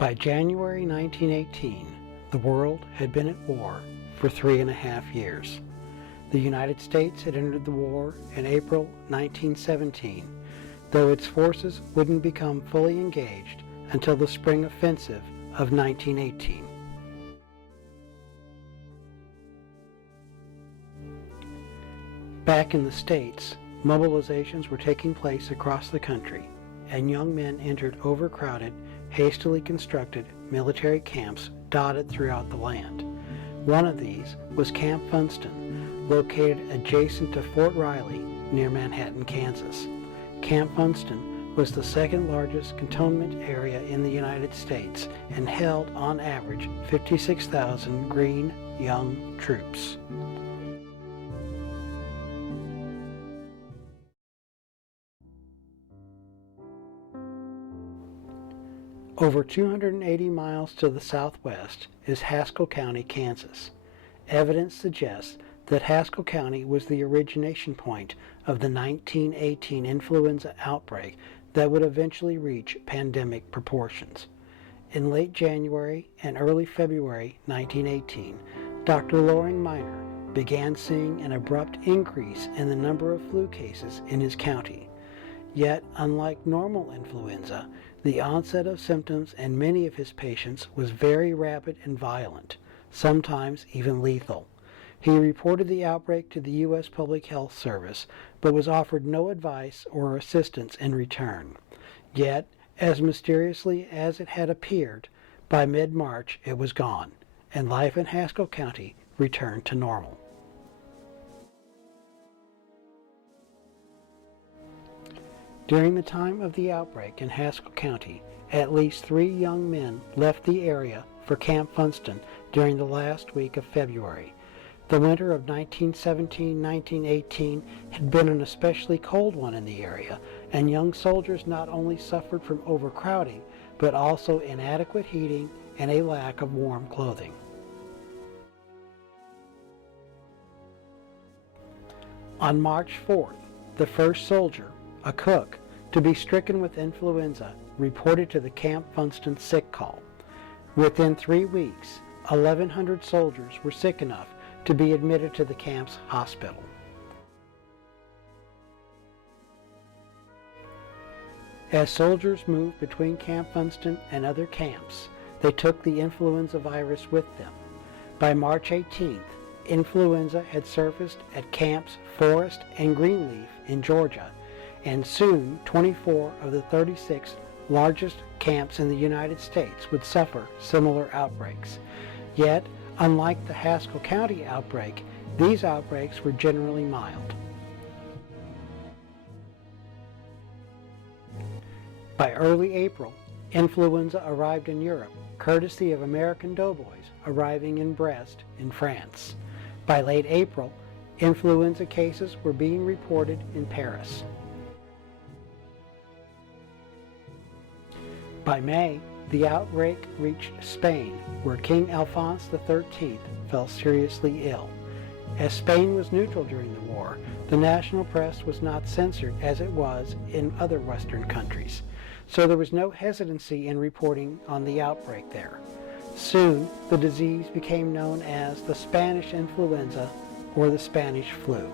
By January 1918, the world had been at war for 3.5 years. The United States had entered the war in April 1917, though its forces wouldn't become fully engaged until the spring offensive of 1918. Back in the States, mobilizations were taking place across the country, and young men entered overcrowded, hastily constructed military camps dotted throughout the land. One of these was Camp Funston, located adjacent to Fort Riley near Manhattan, Kansas. Camp Funston was the second largest cantonment area in the United States and held on average 56,000 green young troops. Over 280 miles to the southwest is Haskell County, Kansas. Evidence suggests that Haskell County was the origination point of the 1918 influenza outbreak that would eventually reach pandemic proportions. In late January and early February 1918, Dr. Loring Minor began seeing an abrupt increase in the number of flu cases in his county. Yet, unlike normal influenza, the onset of symptoms in many of his patients was very rapid and violent, sometimes even lethal. He reported the outbreak to the U.S. Public Health Service, but was offered no advice or assistance in return. Yet, as mysteriously as it had appeared, by mid-March it was gone, and life in Haskell County returned to normal. During the time of the outbreak in Haskell County, at least 3 young men left the area for Camp Funston during the last week of February. The winter of 1917-1918 had been an especially cold one in the area, and young soldiers not only suffered from overcrowding, but also inadequate heating and a lack of warm clothing. On March 4th, the first soldier, a cook, to be stricken with influenza, reported to the Camp Funston sick call. Within 3 weeks, 1,100 soldiers were sick enough to be admitted to the camp's hospital. As soldiers moved between Camp Funston and other camps, they took the influenza virus with them. By March 18th, influenza had surfaced at Camps Forest and Greenleaf in Georgia, and soon 24 of the 36 largest camps in the United States would suffer similar outbreaks. Yet, unlike the Haskell County outbreak, these outbreaks were generally mild. By early April, influenza arrived in Europe, courtesy of American doughboys arriving in Brest in France. By late April, influenza cases were being reported in Paris. By May, the outbreak reached Spain, where King Alphonse XIII fell seriously ill. As Spain was neutral during the war, the national press was not censored as it was in other Western countries, so there was no hesitancy in reporting on the outbreak there. Soon, the disease became known as the Spanish influenza or the Spanish flu.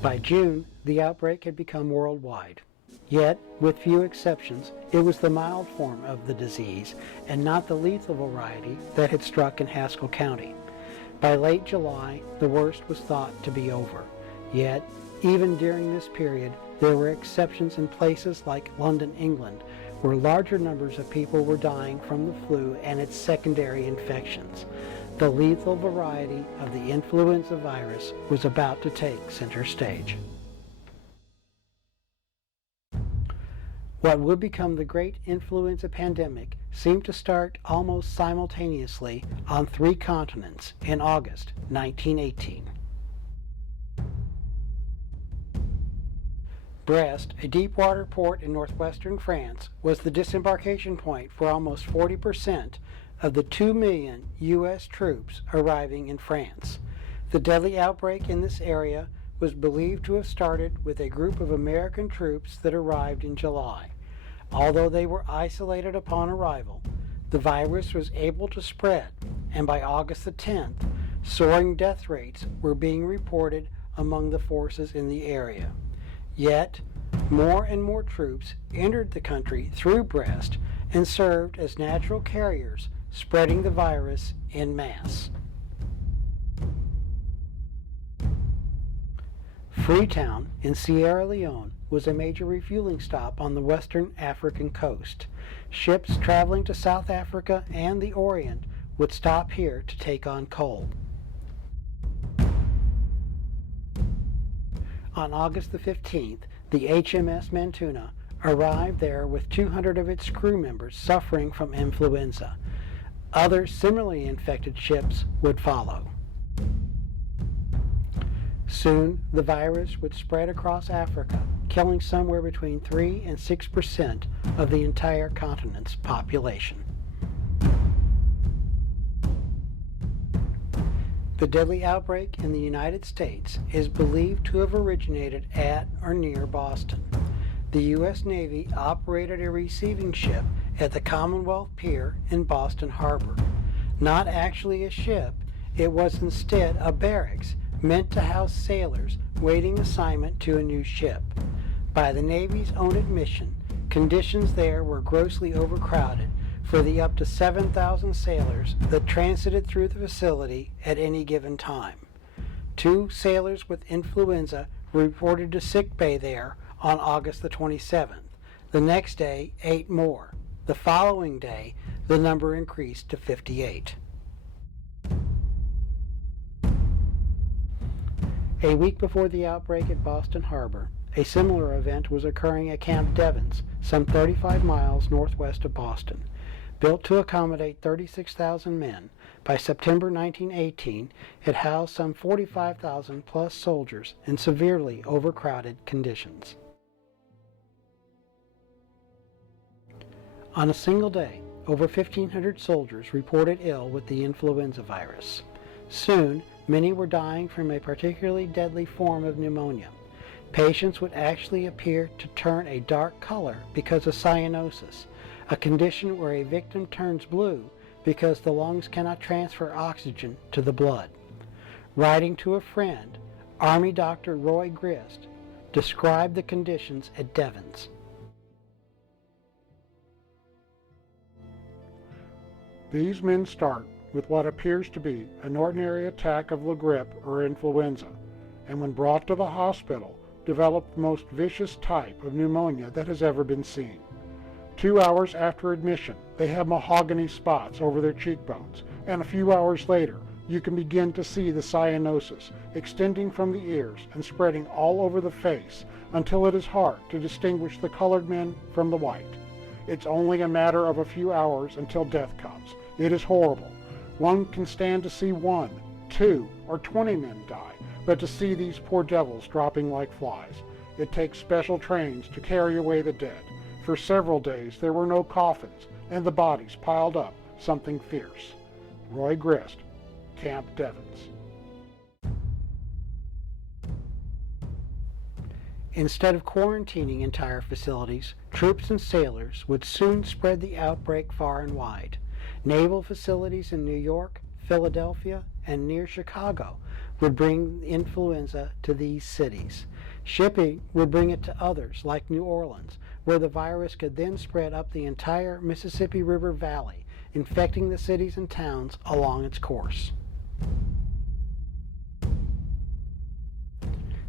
By June, the outbreak had become worldwide. Yet, with few exceptions, it was the mild form of the disease and not the lethal variety that had struck in Haskell County. By late July, the worst was thought to be over. Yet, even during this period, there were exceptions in places like London, England, where larger numbers of people were dying from the flu and its secondary infections. The lethal variety of the influenza virus was about to take center stage. What would become the great influenza pandemic seemed to start almost simultaneously on 3 continents in August 1918. Brest, a deep-water port in northwestern France, was the disembarkation point for almost 40% of the 2 million U.S. troops arriving in France. The deadly outbreak in this area was believed to have started with a group of American troops that arrived in July. Although they were isolated upon arrival, the virus was able to spread, and by August the 10th, soaring death rates were being reported among the forces in the area. Yet, more and more troops entered the country through Brest and served as natural carriers, spreading the virus en masse. Freetown in Sierra Leone was a major refueling stop on the western African coast. Ships traveling to South Africa and the Orient would stop here to take on coal. On August the 15th, the HMS Mantuna arrived there with 200 of its crew members suffering from influenza. Other similarly infected ships would follow. Soon, the virus would spread across Africa, killing somewhere between 3 and 6% of the entire continent's population. The deadly outbreak in the United States is believed to have originated at or near Boston. The U.S. Navy operated a receiving ship at the Commonwealth Pier in Boston Harbor. Not actually a ship, it was instead a barracks meant to house sailors waiting assignment to a new ship. By the Navy's own admission, conditions there were grossly overcrowded for the up to 7,000 sailors that transited through the facility at any given time. 2 sailors with influenza were reported to sick bay there on August the 27th. The next day, 8 more. The following day, the number increased to 58. A week before the outbreak at Boston Harbor, a similar event was occurring at Camp Devens, some 35 miles northwest of Boston. Built to accommodate 36,000 men, by September 1918 it housed some 45,000 plus soldiers in severely overcrowded conditions. On a single day, over 1,500 soldiers reported ill with the influenza virus. Soon, many were dying from a particularly deadly form of pneumonia. Patients would actually appear to turn a dark color because of cyanosis, a condition where a victim turns blue because the lungs cannot transfer oxygen to the blood. Writing to a friend, Army Dr. Roy Grist described the conditions at Devens. These men start with what appears to be an ordinary attack of la grippe or influenza, and when brought to the hospital, develop the most vicious type of pneumonia that has ever been seen. 2 hours after admission, they have mahogany spots over their cheekbones, and a few hours later, you can begin to see the cyanosis extending from the ears and spreading all over the face until it is hard to distinguish the colored men from the white. It's only a matter of a few hours until death comes. It is horrible. One can stand to see 1, 2, or 20 men die, but to see these poor devils dropping like flies. It takes special trains to carry away the dead. For several days there were no coffins, and the bodies piled up, something fierce. Roy Grist, Camp Devens. Instead of quarantining entire facilities, troops and sailors would soon spread the outbreak far and wide. Naval facilities in New York, Philadelphia, and near Chicago would bring influenza to these cities. Shipping would bring it to others, like New Orleans, where the virus could then spread up the entire Mississippi River Valley, infecting the cities and towns along its course.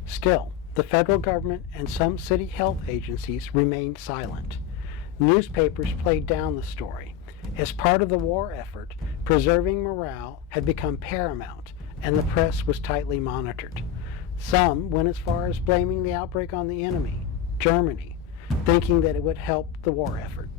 Still, the federal government and some city health agencies remained silent. Newspapers played down the story. As part of the war effort, preserving morale had become paramount, and the press was tightly monitored. Some went as far as blaming the outbreak on the enemy, Germany, thinking that it would help the war effort.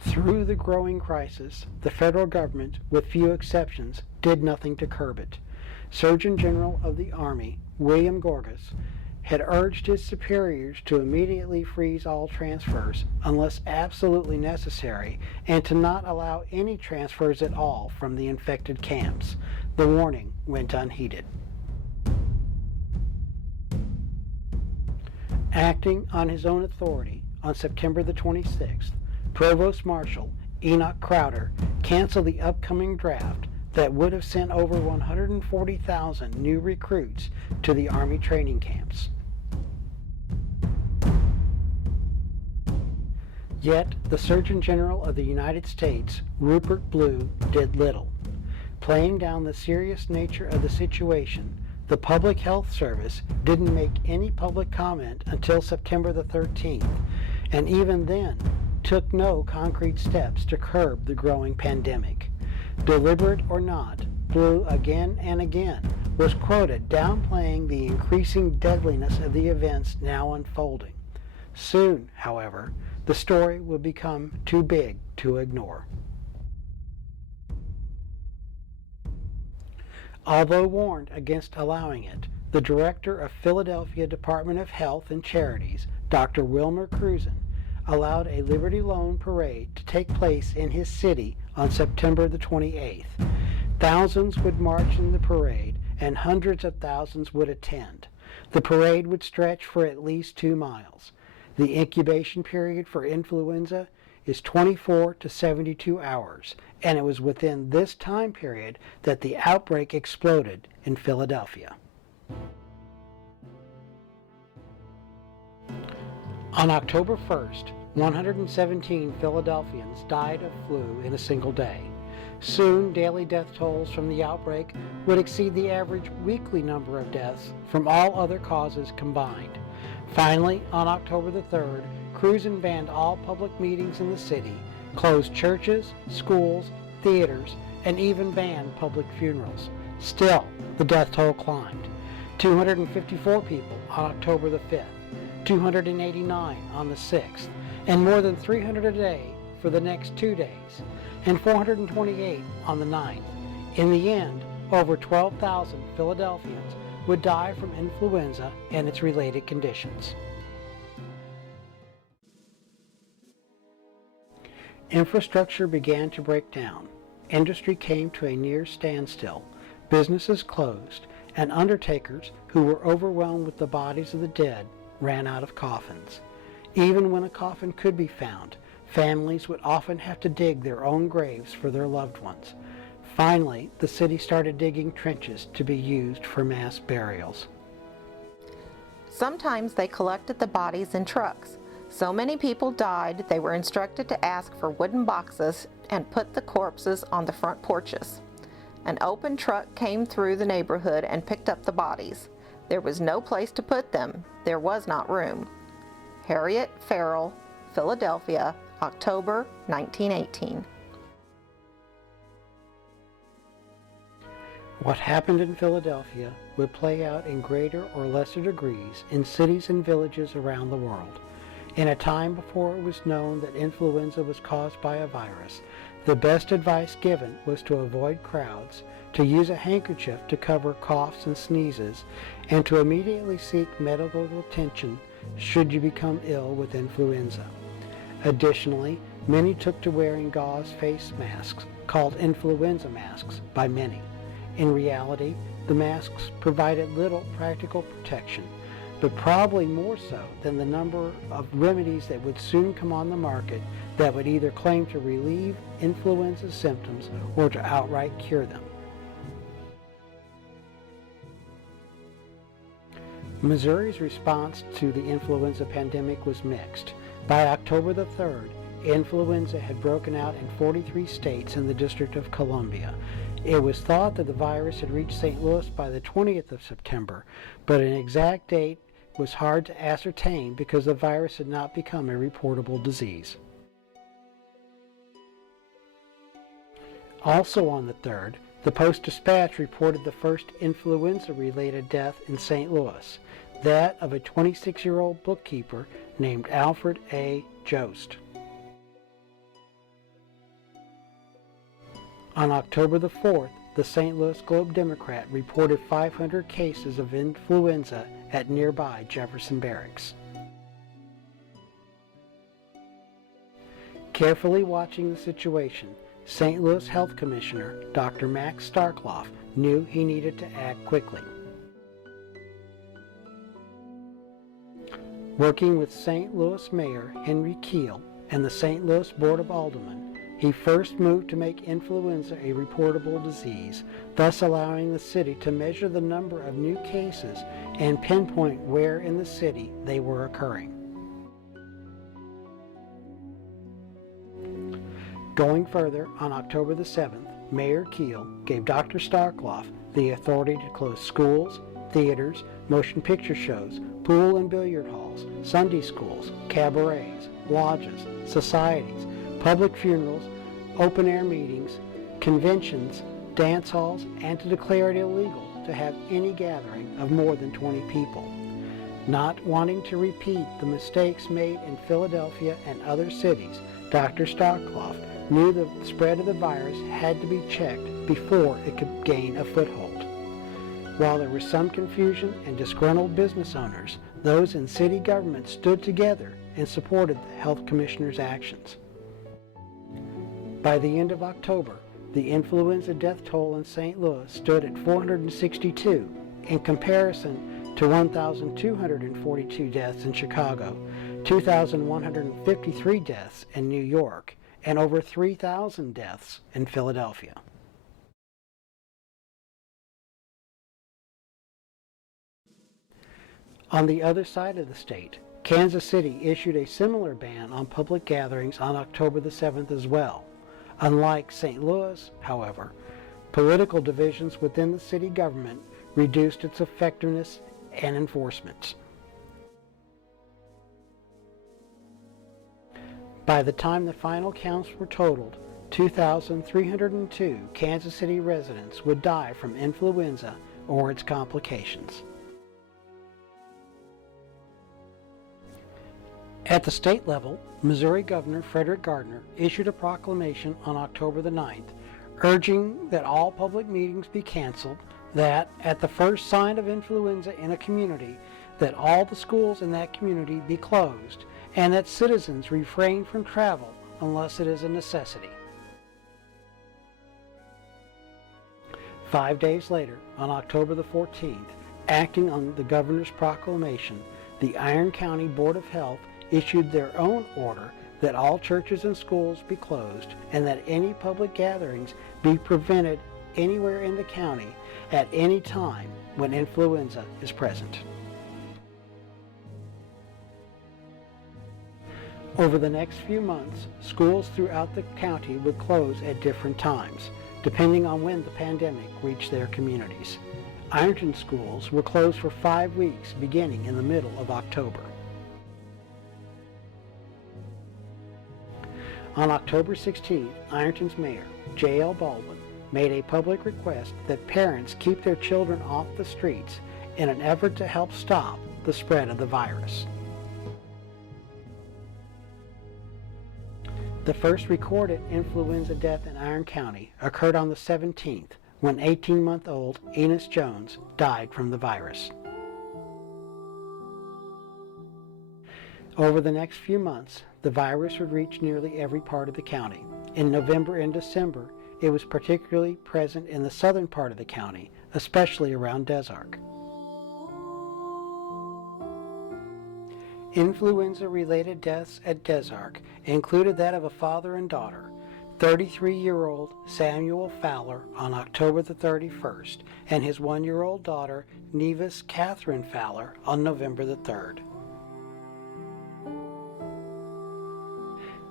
Through the growing crisis, the federal government, with few exceptions, did nothing to curb it. Surgeon General of the Army, William Gorgas, had urged his superiors to immediately freeze all transfers unless absolutely necessary and to not allow any transfers at all from the infected camps. The warning went unheeded. Acting on his own authority, on September the 26th, Provost Marshal Enoch Crowder canceled the upcoming draft that would have sent over 140,000 new recruits to the Army training camps. Yet, the Surgeon General of the United States, Rupert Blue, did little. Playing down the serious nature of the situation, the Public Health Service didn't make any public comment until September the 13th, and even then took no concrete steps to curb the growing pandemic. Deliberate or not, Blue again and again was quoted downplaying the increasing deadliness of the events now unfolding. Soon, however, the story would become too big to ignore. Although warned against allowing it, the director of Philadelphia Department of Health and Charities, Dr. Wilmer Cruzen, allowed a Liberty Loan parade to take place in his city on September the 28th. Thousands would march in the parade and hundreds of thousands would attend. The parade would stretch for at least 2 miles. The incubation period for influenza is 24 to 72 hours, and it was within this time period that the outbreak exploded in Philadelphia. On October 1st, 117 Philadelphians died of flu in a single day. Soon, daily death tolls from the outbreak would exceed the average weekly number of deaths from all other causes combined. Finally, on October the 3rd, Cruzen banned all public meetings in the city, closed churches, schools, theaters, and even banned public funerals. Still, the death toll climbed. 254 people on October the 5th, 289 on the 6th, and more than 300 a day for the next 2 days, and 428 on the 9th. In the end, over 12,000 Philadelphians would die from influenza and its related conditions. Infrastructure began to break down. Industry came to a near standstill. Businesses closed, and undertakers who were overwhelmed with the bodies of the dead ran out of coffins. Even when a coffin could be found, families would often have to dig their own graves for their loved ones. Finally, the city started digging trenches to be used for mass burials. Sometimes they collected the bodies in trucks. So many people died, they were instructed to ask for wooden boxes and put the corpses on the front porches. An open truck came through the neighborhood and picked up the bodies. There was no place to put them. There was not room. Harriet Farrell, Philadelphia, October 1918. What happened in Philadelphia would play out in greater or lesser degrees in cities and villages around the world. In a time before it was known that influenza was caused by a virus, the best advice given was to avoid crowds, to use a handkerchief to cover coughs and sneezes, and to immediately seek medical attention should you become ill with influenza. Additionally, many took to wearing gauze face masks, called influenza masks by many. In reality, the masks provided little practical protection, but probably more so than the number of remedies that would soon come on the market that would either claim to relieve influenza symptoms or to outright cure them. Missouri's response to the influenza pandemic was mixed. By October the 3rd, influenza had broken out in 43 states and the District of Columbia. It was thought that the virus had reached St. Louis by the 20th of September, but an exact date was hard to ascertain because the virus had not become a reportable disease. Also on the 3rd, the Post-Dispatch reported the first influenza-related death in St. Louis, that of a 26-year-old bookkeeper named Alfred A. Jost. On October the 4th, the St. Louis Globe-Democrat reported 500 cases of influenza at nearby Jefferson Barracks. Carefully watching the situation, St. Louis Health Commissioner Dr. Max Starkloff knew he needed to act quickly. Working with St. Louis Mayor Henry Keel and the St. Louis Board of Aldermen, he first moved to make influenza a reportable disease, thus allowing the city to measure the number of new cases and pinpoint where in the city they were occurring. Going further, on October the 7th, Mayor Keel gave Dr. Starkloff the authority to close schools, theaters, motion picture shows, pool and billiard halls, Sunday schools, cabarets, lodges, societies, public funerals, open-air meetings, conventions, dance halls, and to declare it illegal to have any gathering of more than 20 people. Not wanting to repeat the mistakes made in Philadelphia and other cities, Dr. Starkloff knew the spread of the virus had to be checked before it could gain a foothold. While there was some confusion and disgruntled business owners, those in city government stood together and supported the health commissioner's actions. By the end of October, the influenza death toll in St. Louis stood at 462 in comparison to 1,242 deaths in Chicago, 2,153 deaths in New York, and over 3,000 deaths in Philadelphia. On the other side of the state, Kansas City issued a similar ban on public gatherings on October the 7th as well. Unlike St. Louis, however, political divisions within the city government reduced its effectiveness and enforcement. By the time the final counts were totaled, 2,302 Kansas City residents would die from influenza or its complications. At the state level, Missouri Governor Frederick Gardner issued a proclamation on October the 9th, urging that all public meetings be canceled, that at the first sign of influenza in a community, that all the schools in that community be closed, and that citizens refrain from travel unless it is a necessity. 5 days later, on October the 14th, acting on the governor's proclamation, the Iron County Board of Health issued their own order that all churches and schools be closed and that any public gatherings be prevented anywhere in the county at any time when influenza is present. Over the next few months, schools throughout the county would close at different times, depending on when the pandemic reached their communities. Ironton schools were closed for 5 weeks beginning in the middle of October. On October 16th, Ironton's mayor, J.L. Baldwin, made a public request that parents keep their children off the streets in an effort to help stop the spread of the virus. The first recorded influenza death in Iron County occurred on the 17th, when 18-month-old Enos Jones died from the virus. Over the next few months, the virus would reach nearly every part of the county. In November and December, it was particularly present in the southern part of the county, especially around Des Arc. Influenza-related deaths at Des Arc included that of a father and daughter, 33-year-old Samuel Fowler on October the 31st, and his 1-year-old daughter, Nevis Catherine Fowler, on November the 3rd.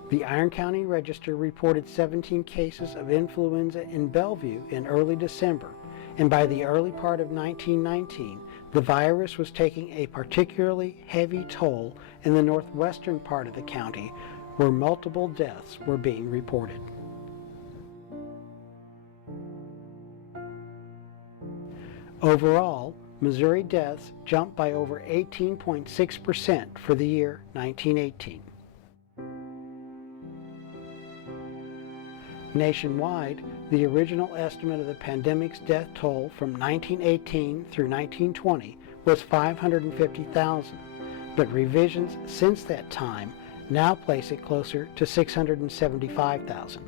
The Iron County Register reported 17 cases of influenza in Bellevue in early December, and by the early part of 1919, the virus was taking a particularly heavy toll in the northwestern part of the county, where multiple deaths were being reported. Overall, Missouri deaths jumped by over 18.6% for the year 1918. Nationwide, the original estimate of the pandemic's death toll from 1918 through 1920 was 550,000, but revisions since that time now place it closer to 675,000.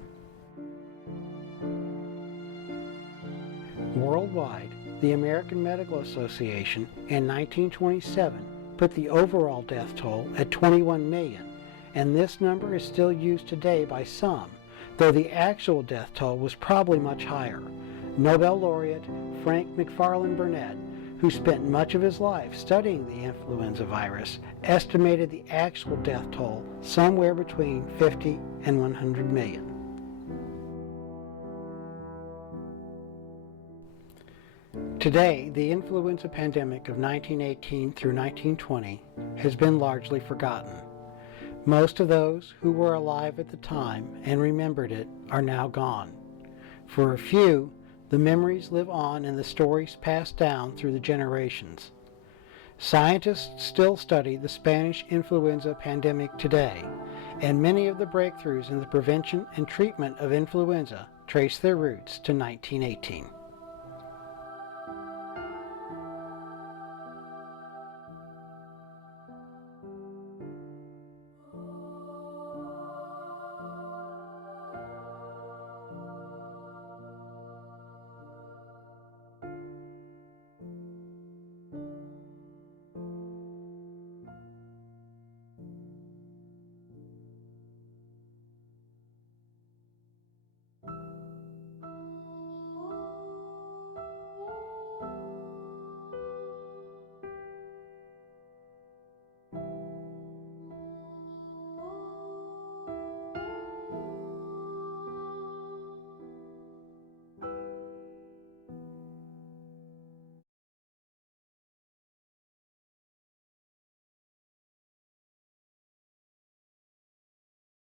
worldwide, the American Medical Association in 1927 put the overall death toll at 21 million, and this number is still used today by some, though the actual death toll was probably much higher. Nobel laureate Frank McFarland Burnett, who spent much of his life studying the influenza virus, estimated the actual death toll somewhere between 50 and 100 million. Today, the influenza pandemic of 1918 through 1920 has been largely forgotten. Most of those who were alive at the time and remembered it are now gone. For a few, the memories live on in the stories passed down through the generations. Scientists still study the Spanish influenza pandemic today, and many of the breakthroughs in the prevention and treatment of influenza trace their roots to 1918.